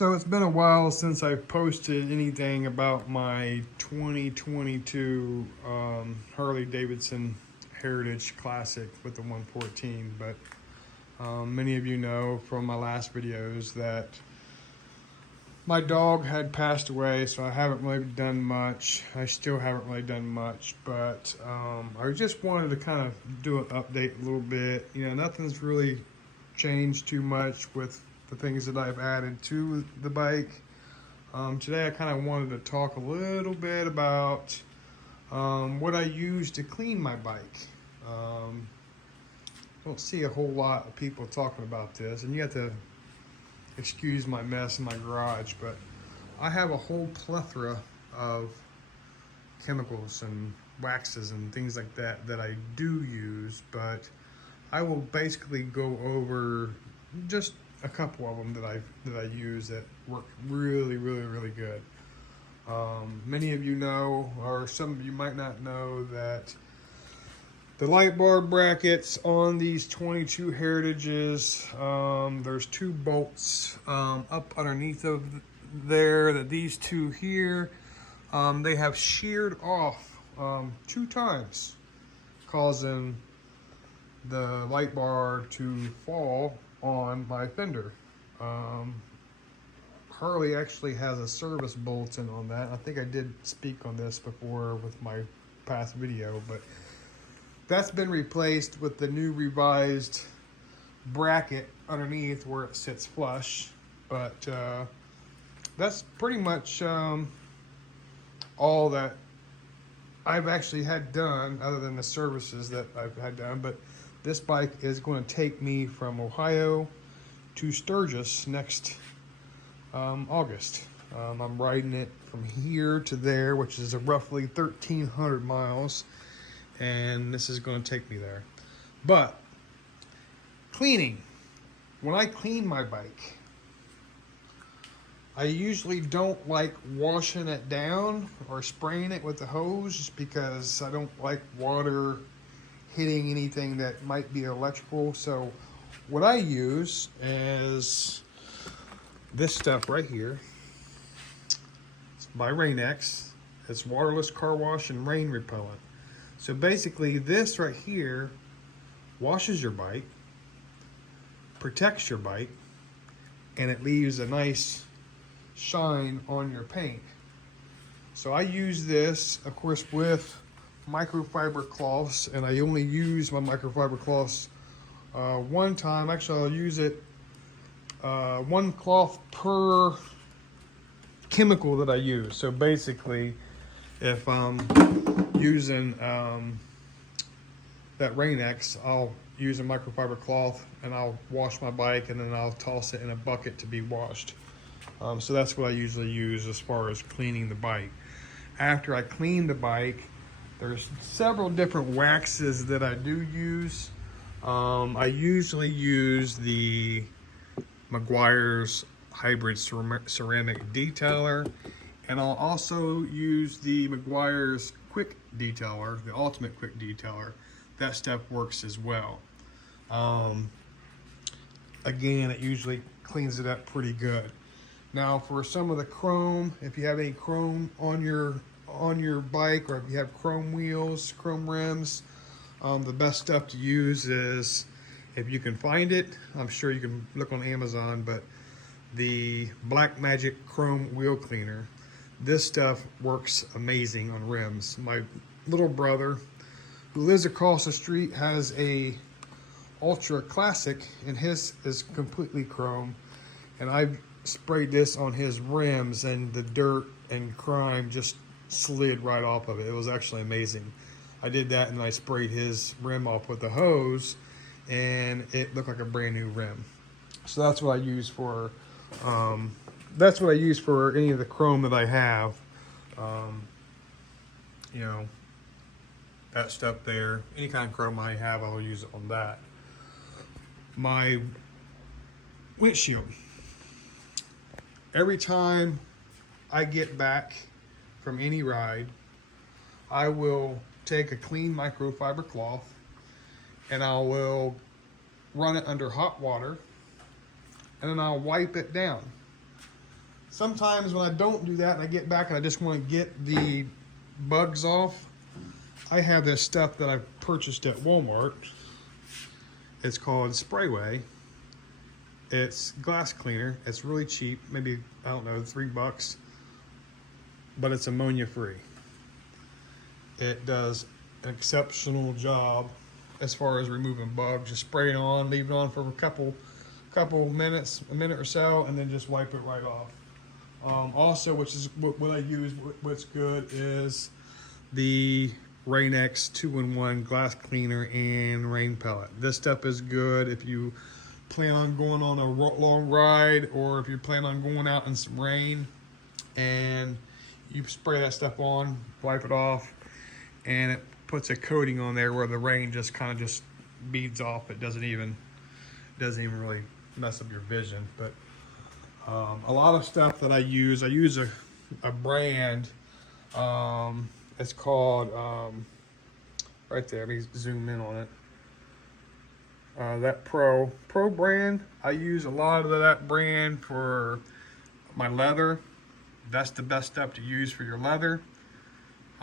So it's been a while since I've posted anything about my 2022 Harley Davidson Heritage Classic with the 114, but many of you know from my last videos that my dog had passed away, so I haven't really done much. I still haven't really done much, but I just wanted to kind of do an update a little bit. You know, nothing's really changed too much with the things that I've added to the bike. Today I kind of wanted to talk a little bit about what I use to clean my bike. I don't see a whole lot of people talking about this, and you have to excuse my mess in my garage, but I have a whole plethora of chemicals and waxes and things like that that I do use, but I will basically go over just a couple of them that I use that work really good. Many of you know, or some of you might not know, that the light bar brackets on these 22 Heritages, there's two bolts up underneath of there, that these two here, they have sheared off 2 times, causing the light bar to fall on my fender. Harley actually has a service bulletin on that. I think I did speak on this before with my past video, but that's been replaced with the new revised bracket underneath where it sits flush. But that's pretty much all that I've actually had done, other than the services that I've had done. But this bike is going to take me from Ohio to Sturgis next August. I'm riding it from here to there, which is roughly 1,300 miles, and this is going to take me there. But cleaning, when I clean my bike, I usually don't like washing it down or spraying it with the hose, just because I don't like water hitting anything that might be electrical. So what I use is this stuff right here. It's by Rain-X. It's waterless car wash and rain repellent. So basically this right here washes your bike, protects your bike, and it leaves a nice shine on your paint. So I use this, of course, with microfiber cloths, and I only use my microfiber cloths one time. Actually, I'll use it one cloth per chemical that I use. So basically, if I'm using that Rain-X, I'll use a microfiber cloth and I'll wash my bike, and then I'll toss it in a bucket to be washed. So that's what I usually use as far as cleaning the bike. After I clean the bike, there's several different waxes that I do use. I usually use the Meguiar's Hybrid Ceramic Detailer, and I'll also use the Meguiar's Quick Detailer, the Ultimate Quick Detailer. That stuff works as well. Again, it usually cleans it up pretty good. Now, for some of the chrome, if you have any chrome on your bike, or if you have chrome wheels, chrome rims, the best stuff to use is, if you can find it, I'm sure you can look on Amazon, but the Black Magic Chrome Wheel Cleaner. This stuff works amazing on rims. My little brother, who lives across the street, has a Ultra Classic, and his is completely chrome, and I've sprayed this on his rims, and the dirt and grime just slid right off of it. It was actually amazing. I did that, and I sprayed his rim off with the hose, and it looked like a brand new rim. So that's what I use for any of the chrome that I have. You know, that stuff there, any kind of chrome I have, I'll use it on that. My windshield. Every time I get back from any ride, I will take a clean microfiber cloth and I will run it under hot water, and then I'll wipe it down. sometimes when I don't do that and I get back and I just want to get the bugs off, I have this stuff that I purchased at Walmart. It's called Sprayway. It's glass cleaner. It's really cheap, maybe, I don't know, $3, but it's ammonia free. It does an exceptional job as far as removing bugs. Just spray it on, leave it on for a couple minutes, a minute or so, and then just wipe it right off. Also, which is what I use, what's good is the Rain-X 2-in-1 glass cleaner and rain pellet. This stuff is good if you plan on going on a long ride, or if you plan on going out in some rain and you spray that stuff on, wipe it off, and it puts a coating on there where the rain just kind of just beads off. It doesn't even really mess up your vision. But a lot of stuff that I use a brand. It's called right there. Let me zoom in on it. That Pro brand. I use a lot of that brand for my leather. That's the best stuff to use for your leather.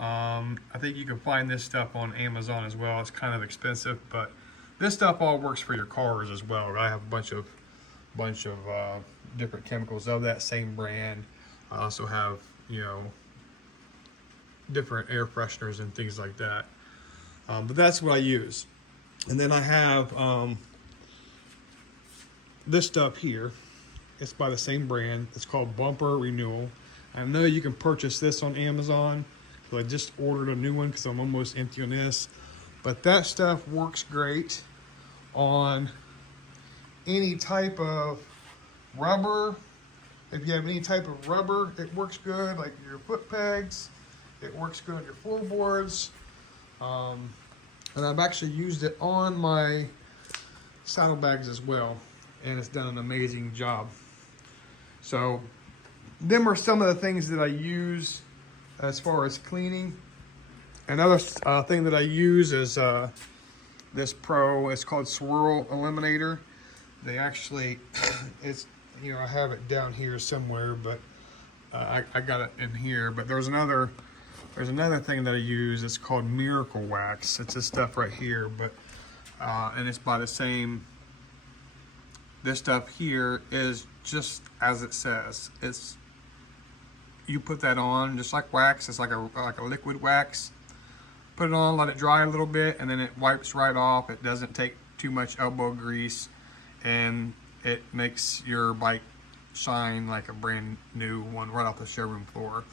I think you can find this stuff on Amazon as well. It's kind of expensive, but this stuff all works for your cars as well. I have a bunch of different chemicals of that same brand. I also have, you know, different air fresheners and things like that. But that's what I use. And then I have this stuff here. It's by the same brand. It's called Bumper Renewal. I know you can purchase this on Amazon. So I just ordered a new one because I'm almost empty on this. But that stuff works great on any type of rubber. If you have any type of rubber, it works good, like your foot pegs. It works good on your floorboards. And I've actually used it on my saddlebags as well, and it's done an amazing job. So them are some of the things that I use as far as cleaning. Another thing that I use is this Pro. It's called Swirl Eliminator. They actually, it's, you know, I have it down here somewhere, but I got it in here. But there's another thing that I use. It's called Miracle Wax. It's this stuff right here, but and it's by the same. This stuff here is just as it says. It's, you put that on just like wax. It's like a liquid wax. Put it on, let it dry a little bit, and then it wipes right off. It doesn't take too much elbow grease, and it makes your bike shine like a brand new one right off the showroom floor.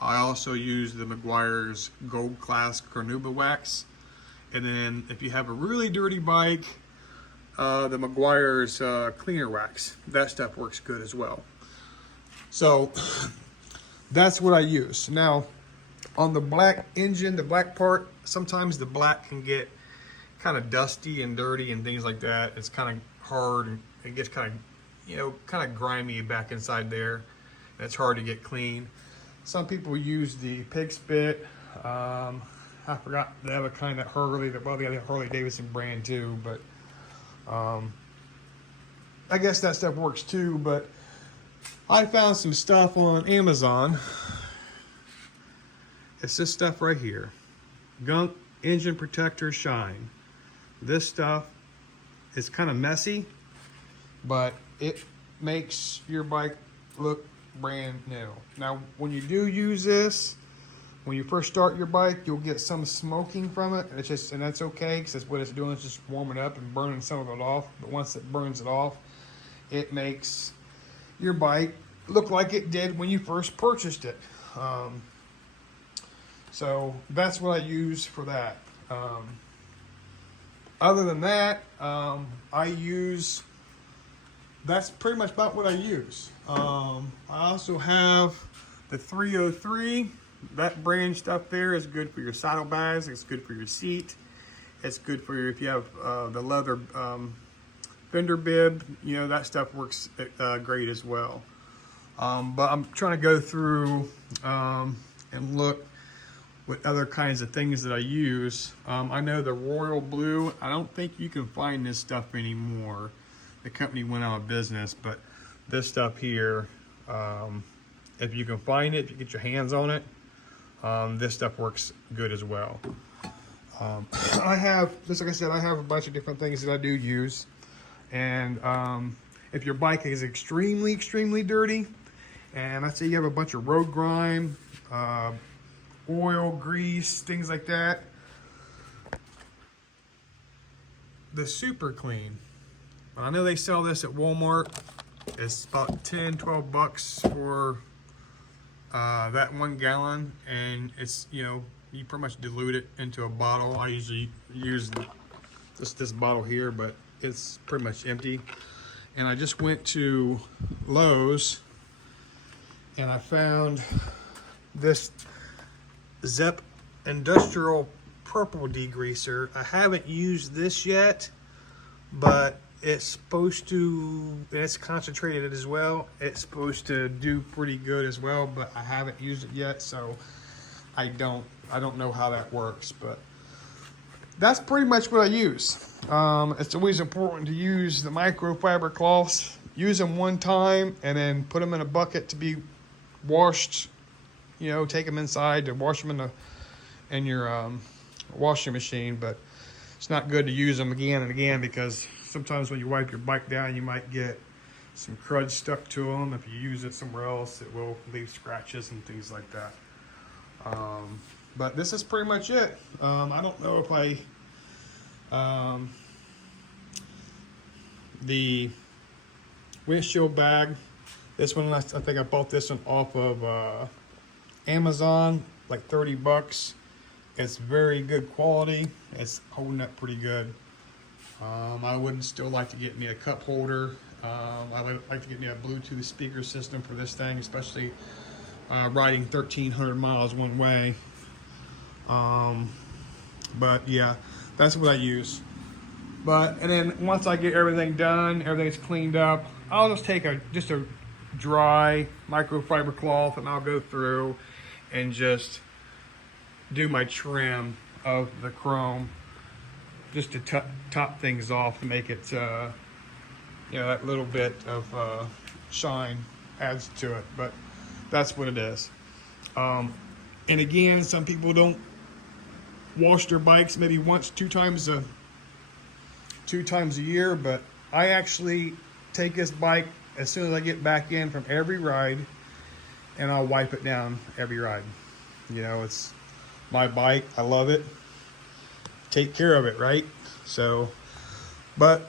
I also use the Meguiar's Gold Class Carnauba Wax. And then if you have a really dirty bike, the Meguiar's Cleaner Wax. That stuff works good as well. So that's what I use. Now, on the black engine, the black part, sometimes the black can get kind of dusty and dirty and things like that. It's kind of hard, and it gets kind of, you know, kind of grimy back inside there. And it's hard to get clean. Some people use the pig spit. I forgot they have a kind of Harley, well, they have a Harley Davidson brand too, but I guess that stuff works too. But I found some stuff on Amazon. It's this stuff right here. Gunk Engine Protector Shine. This stuff is kind of messy, but it makes your bike look brand new. Now, when you do use this, when you first start your bike, you'll get some smoking from it. It's just, and that's okay, because that's what it's doing. It's just warming up and burning some of it off. But once it burns it off, it makes your bike look like it did when you first purchased it. So that's what I use for that. Other than that, that's pretty much about what I use. I also have the 303. That brand stuff there is good for your saddlebags. It's good for your seat. It's good for your, if you have the leather fender bib, you know, that stuff works great as well. But I'm trying to go through and look what other kinds of things that I use. I know the Royal Blue, I don't think you can find this stuff anymore. The company went out of business, but this stuff here if you can find it, if you get your hands on it, this stuff works good as well. I have, just like I said, I have a bunch of different things that I do use. And if your bike is extremely, extremely dirty, and let's say you have a bunch of road grime, oil, grease, things like that, the Super Clean. I know they sell this at Walmart. It's about 10, 12 bucks for that 1 gallon, and it's, you know, you pretty much dilute it into a bottle. I usually use just this bottle here, but it's pretty much empty. And I just went to Lowe's and I found this Zep Industrial Purple Degreaser. I haven't used this yet, but it's supposed to, it's concentrated as well. It's supposed to do pretty good as well, but I haven't used it yet, so I don't know how that works. But that's pretty much what I use. It's always important to use the microfiber cloths. Use them one time and then put them in a bucket to be washed. You know, take them inside to wash them in your washing machine. But it's not good to use them again and again, because sometimes when you wipe your bike down, you might get some crud stuck to them. If you use it somewhere else, it will leave scratches and things like that. But this is pretty much it. I don't know if the windshield bag, this one, I think I bought this one off of Amazon, like 30 bucks. It's very good quality. It's holding up pretty good. I would still like to get me a cup holder. I would like to get me a Bluetooth speaker system for this thing, especially riding 1,300 miles one way. But yeah, that's what I use. And then once I get everything done, everything's cleaned up, I'll just take just a dry microfiber cloth, and I'll go through and just do my trim of the chrome, just to top things off to make it, you know, that little bit of shine adds to it. But that's what it is. And again, some people don't wash their bikes maybe once, two times a year, but I actually take this bike as soon as I get back in from every ride, and I'll wipe it down every ride. You know, it's my bike. I love it. Take care of it, right? So, but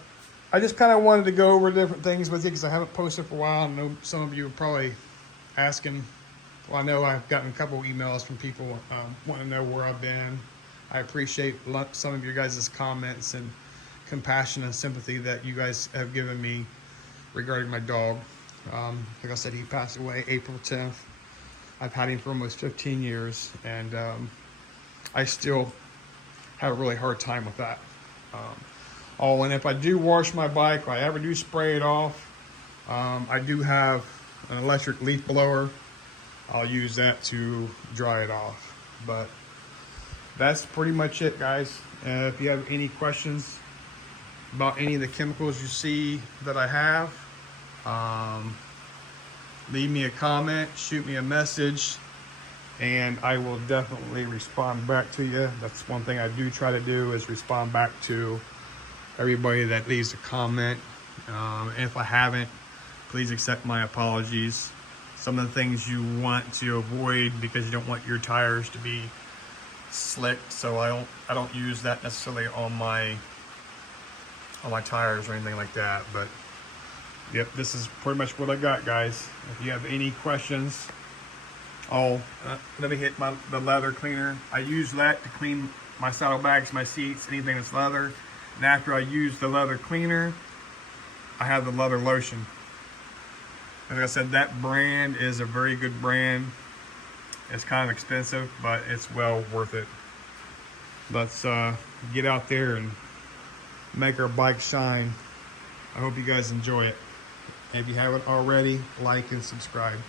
I just kind of wanted to go over different things with you because I haven't posted for a while. I know some of you are probably asking. Well, I know I've gotten a couple emails from people wanting to know where I've been. I appreciate some of your guys' comments and compassion and sympathy that you guys have given me regarding my dog. Like I said, he passed away April 10th. I've had him for almost 15 years, and I still have a really hard time with that. And if I do wash my bike, if I ever do spray it off, I do have an electric leaf blower. I'll use that to dry it off. But that's pretty much it, guys. If you have any questions about any of the chemicals you see that I have, leave me a comment, shoot me a message, and I will definitely respond back to you. That's one thing I do try to do, is respond back to everybody that leaves a comment. And if I haven't, please accept my apologies. Some of the things you want to avoid because you don't want your tires to be slick, so I don't use that necessarily on my tires or anything like that. But yep, this is pretty much what I got, guys. If you have any questions, let me hit the leather cleaner. I use that to clean my saddlebags, my seats, anything that's leather. And after I use the leather cleaner, I have the leather lotion. Like I said, that brand is a very good brand. It's kind of expensive, but it's well worth it. Let's get out there and make our bike shine. I hope you guys enjoy it. If you haven't already, like and subscribe.